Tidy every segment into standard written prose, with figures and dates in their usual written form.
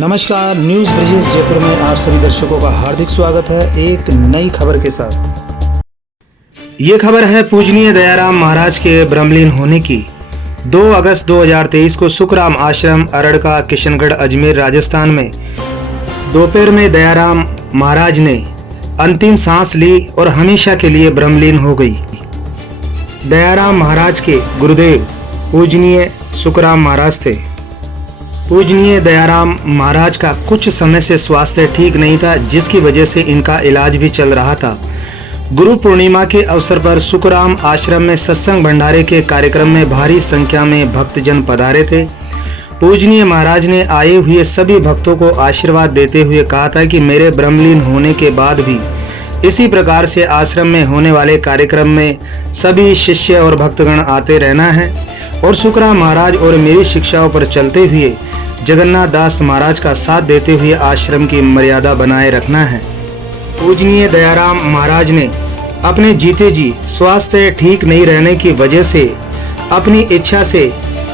नमस्कार, न्यूज़ ब्रिजेश जयपुर में आप सभी दर्शकों का हार्दिक स्वागत है एक नई खबर के साथ। ये खबर है पूजनीय दयाराम महाराज के ब्रह्मलीन होने की। 2 अगस्त 2023 को सुखराम आश्रम अरड़का किशनगढ़ अजमेर राजस्थान में दोपहर में दयाराम महाराज ने अंतिम सांस ली और हमेशा के लिए ब्रह्मलीन हो गई। दयाराम महाराज के गुरुदेव पूजनीय सुखराम महाराज थे। पूजनीय दयाराम महाराज का कुछ समय से स्वास्थ्य ठीक नहीं था, जिसकी वजह से इनका इलाज भी चल रहा था। गुरु पूर्णिमा के अवसर पर सुखराम आश्रम में सत्संग भंडारे के कार्यक्रम में भारी संख्या में भक्तजन पधारे थे। पूजनीय महाराज ने आए हुए सभी भक्तों को आशीर्वाद देते हुए कहा था कि मेरे ब्रह्मलीन होने के बाद भी इसी प्रकार से आश्रम में होने वाले कार्यक्रम में सभी शिष्य और भक्तगण आते रहना है और सुखराम महाराज और मेरी शिक्षाओं पर चलते हुए जगन्नाथ दास महाराज का साथ देते हुए आश्रम की मर्यादा बनाए रखना है। पूजनीय दयाराम महाराज ने अपने जीते जी स्वास्थ्य ठीक नहीं रहने की वजह से अपनी इच्छा से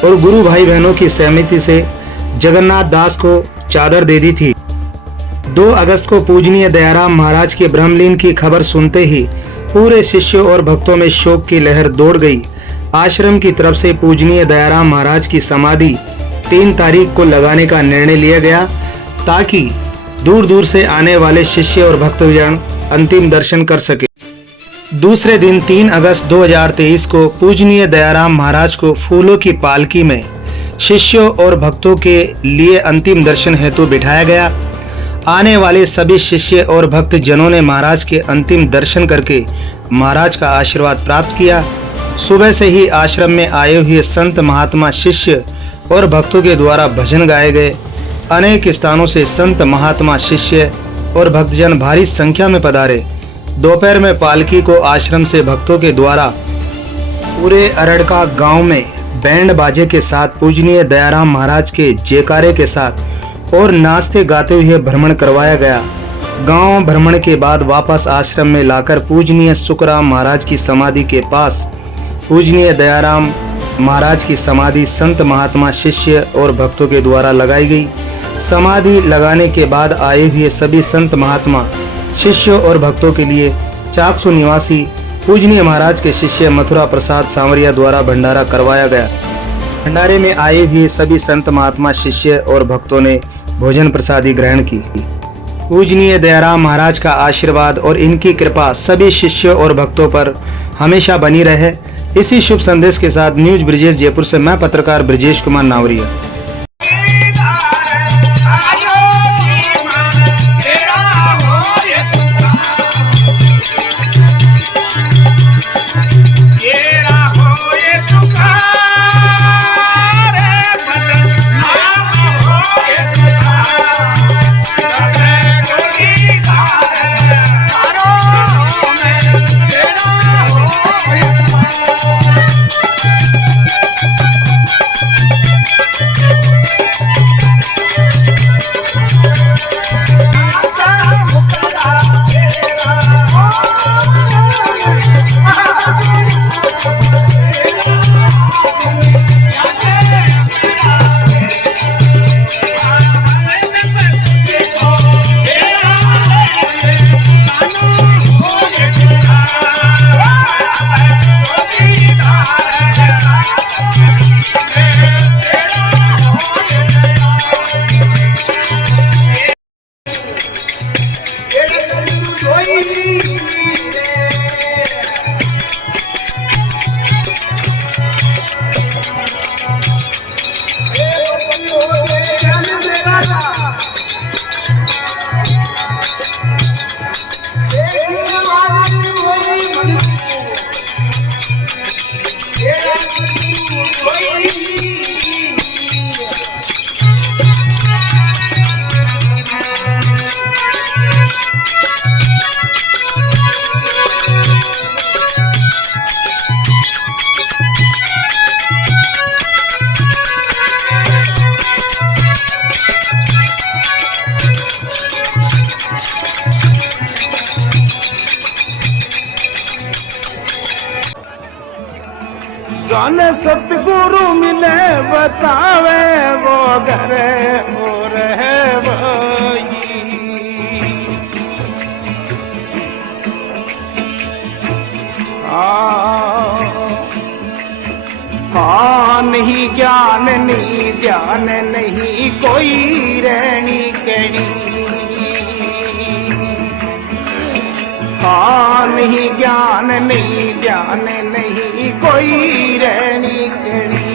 और गुरु भाई बहनों की सहमति से जगन्नाथ दास को चादर दे दी थी। 2 अगस्त को पूजनीय दयाराम महाराज के ब्रह्मलीन की खबर सुनते ही पूरे शिष्यों और भक्तों में शोक की लहर दौड़ गई। आश्रम की तरफ से पूजनीय दयाराम महाराज की समाधि 3 तारीख को लगाने का निर्णय लिया गया, ताकि दूर दूर से आने वाले शिष्य और भक्तजन अंतिम दर्शन कर सके। दूसरे दिन 3 अगस्त 2023 को पूजनीय दयाराम महाराज को फूलों की पालकी में शिष्यों और भक्तों के लिए अंतिम दर्शन हेतु बिठाया गया। आने वाले सभी शिष्य और भक्त जनों ने महाराज के अंतिम दर्शन करके महाराज का आशीर्वाद प्राप्त किया। सुबह से ही आश्रम में आए हुए संत महात्मा शिष्य और भक्तों के द्वारा भजन गाए गए। अनेक स्थानों से संत महात्मा शिष्य और भक्तजन भारी संख्या में पधारे। दोपहर में पालकी को आश्रम से भक्तों के द्वारा पूरे अरड़का गांव में बैंड बाजे के साथ पूजनीय दयाराम महाराज के जयकारे के साथ और नाचते गाते हुए भ्रमण करवाया गया। गांव भ्रमण के बाद वापस आश्रम में लाकर पूजनीय सुखराम महाराज की समाधि के पास पूजनीय दयाराम महाराज की समाधि संत महात्मा शिष्य और भक्तों के द्वारा लगाई गई। समाधि लगाने के बाद आए हुए सभी संत महात्मा शिष्यों और भक्तों के लिए चाकसू निवासी पूजनीय महाराज के शिष्य मथुरा प्रसाद सांवरिया द्वारा भंडारा करवाया गया। भंडारे में आए हुए सभी संत महात्मा शिष्य और भक्तों ने भोजन प्रसादी ग्रहण की। पूजनीय दयाराम महाराज का आशीर्वाद और इनकी कृपा सभी शिष्यों और भक्तों पर हमेशा बनी रहे। इसी शुभ संदेश के साथ न्यूज़ ब्रिजेश जयपुर से मैं पत्रकार ब्रिजेश कुमार नावरिया। जौन सतगुरु मिले बतावे वो घरे हो रहे ज्ञान नहीं कोई रहनी कहनी। हाँ नहीं ज्ञान नहीं ज्ञान नहीं कोई रहनी कहनी।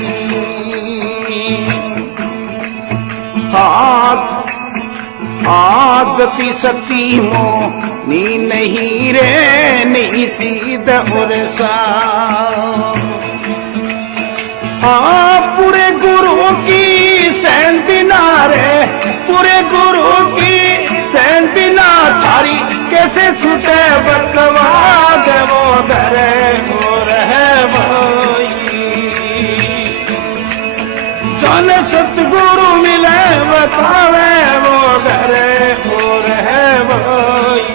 आगती सती मोनी नहीं रे नहीं सीध और सा। पूरे गुरु की सैंती ना रे पूरे गुरु की सैंती ना थारी कैसे छूटे बतवा दे वो धरे हो रहे भाई। जन सतगुरु मिले बतावे वो धरे हो रहे भाई।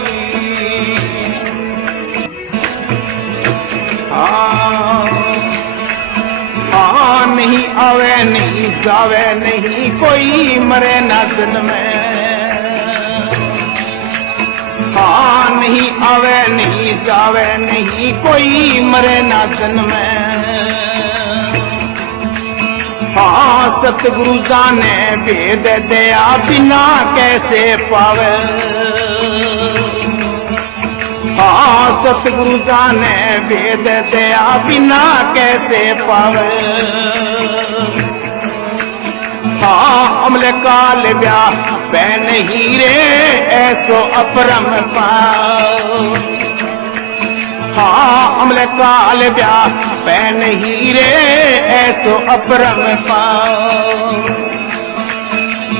नहीं आवे नहीं जावे नहीं कोई मरे ना जन्म में। हाँ नहीं आवे नहीं जावे नहीं कोई मरे ना जन्म में। हाँ सतगुरु जाने भेद दया बिना कैसे पावे। हाँ सतगुरु जाने भेद दया बिना कैसे पावे। हाँ अमल काल ब्याह पैन ही रे ऐसो अपरम पाओ। हाँ अमल काल ब्याह पैन ही रे ऐसो अपरम पाओ।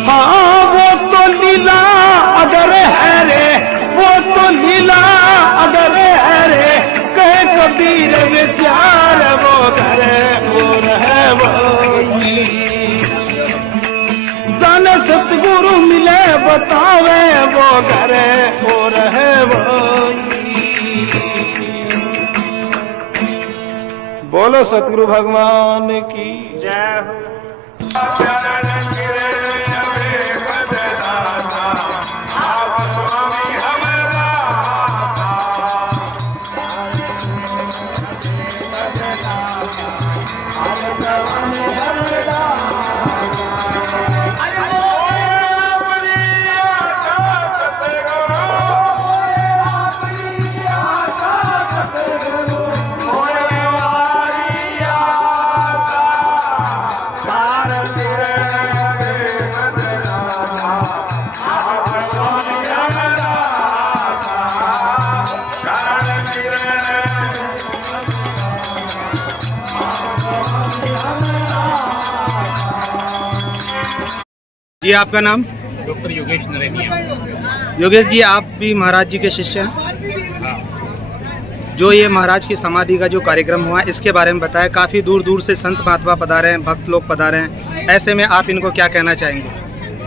हाँ वो तो लीला अगर है रे वो तो लीला अगर है रे कहे कबीर विचार वो करे वो रहे वो। जान सतगुरु मिले बतावे वो करे वो रहे वो। बोलो सतगुरु भगवान की जय हो। जी आपका नाम? डॉक्टर योगेश नरेनिया। योगेश जी आप भी महाराज जी के शिष्य हैं? हाँ। जो ये महाराज की समाधि का जो कार्यक्रम हुआ इसके बारे में बताएं। काफ़ी दूर दूर से संत महात्मा पधारे हैं, भक्त लोग पधारे हैं, ऐसे में आप इनको क्या कहना चाहेंगे?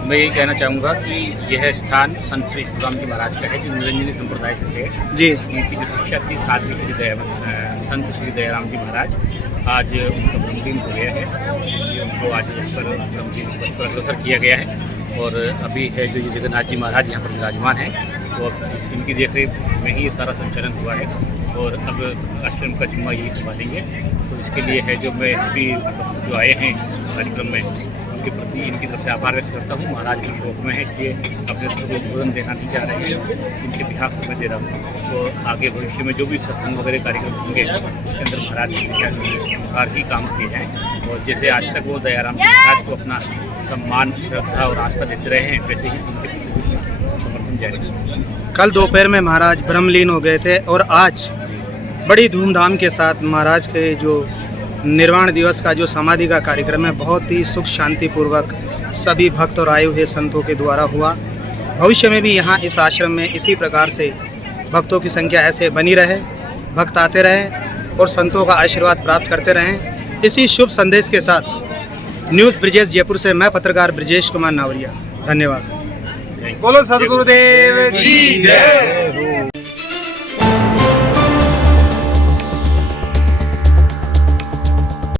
मैं यही कहना चाहूँगा कि यह स्थान संत श्री शुभराम जी महाराज का है जो निरंजनी संप्रदाय से थे। जी उनकी जो शिष्या थी साध्वी संत श्री दयाराम जी महाराज, आज उनका ब्रह्मलीन हो गया है, इसलिए उनको आज यहाँ पर ब्रह्मलीन पर अग्रसर किया गया है। और अभी है जो ये जगन्नाथ जी महाराज यहाँ पर विराजमान हैं, तो अब इनकी देखरेख में ही ये सारा संचालन हुआ है और अब आश्रम का जिम्मा यही संभालेंगे। तो इसके लिए है जो मैं सभी जो आए हैं इस कार्यक्रम में उनके प्रति इनकी तरफ से आभार व्यक्त करता हूँ। महाराज के शौक में है इसलिए अपने तरफ को उद्बोधन देना नहीं जा रहे हैं, इनके बिहाफ में दे रहा हूँ। तो आगे भविष्य में जो भी सत्संग वगैरह कार्यक्रम होंगे उसके अंदर महाराज के अनुसार ही काम किए जाएँ। और जैसे आज तक वो दयाराम जी महाराज को अपना सम्मान श्रद्धा और आस्था देते रहे हैं, वैसे ही उनके समर्थन जारी है। कल दोपहर में महाराज ब्रह्मलीन हो गए थे और आज बड़ी धूमधाम के साथ महाराज के जो निर्वाण दिवस का जो समाधि का कार्यक्रम है बहुत ही सुख शांति पूर्वक सभी भक्त और आए हुए संतों के द्वारा हुआ। भविष्य में भी यहाँ इस आश्रम में इसी प्रकार से भक्तों की संख्या ऐसे बनी रहे, भक्त आते रहे और संतों का आशीर्वाद प्राप्त करते रहें। इसी शुभ संदेश के साथ न्यूज़ ब्रिजेश जयपुर से मैं पत्रकार ब्रिजेश कुमार नावरिया। धन्यवाद। बोलो सदगुरुदेव की जय।